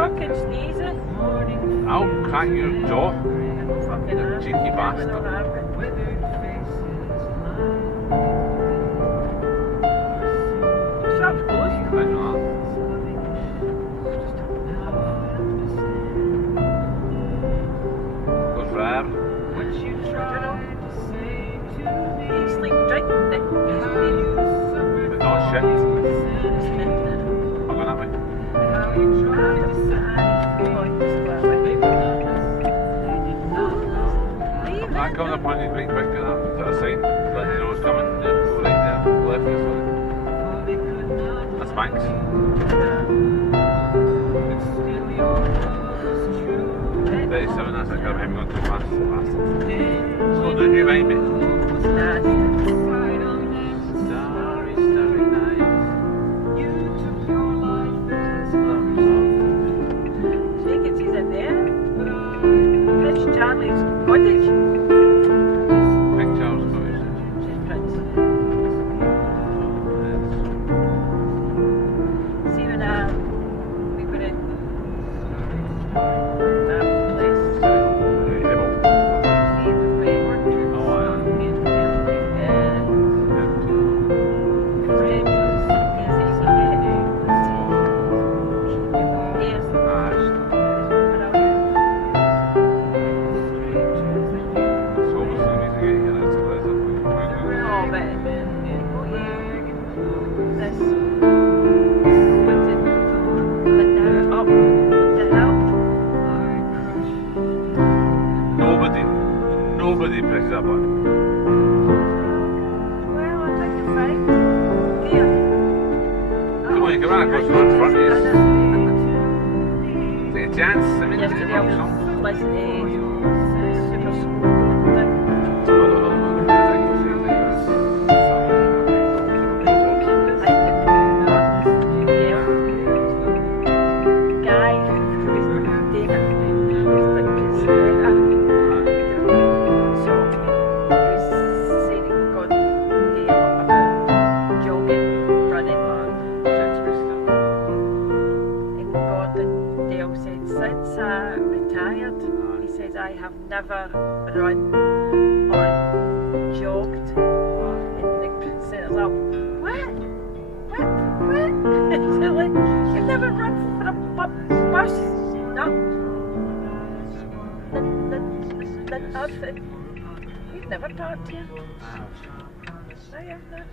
fucking sneezing. I'll crack your jaw. Fucking You cheeky bastard. Shop's closed. I know that. Goes forever. He's like drinking the But not shit. I'm going that way. That comes up on you quite quick, that sign. Let you know it's coming. Yeah, go right there. Left this way. That's Banks. 37, that's like I'm going too fast. Slow down, you mind me. Vacancies in there. Prince Charlie's cottage. King Charles Cottage. She's Prince. See when we were in that place. See when we were Nobody presses that button. Well, I think you're fine. Dear. Come on, you can run across the front of you. Take a chance. I mean, it's Yesterday I was listening to super I have never run or jogged, and the said, like, what? So like, you've never run for a bus? No. We've never talked to you. I have not.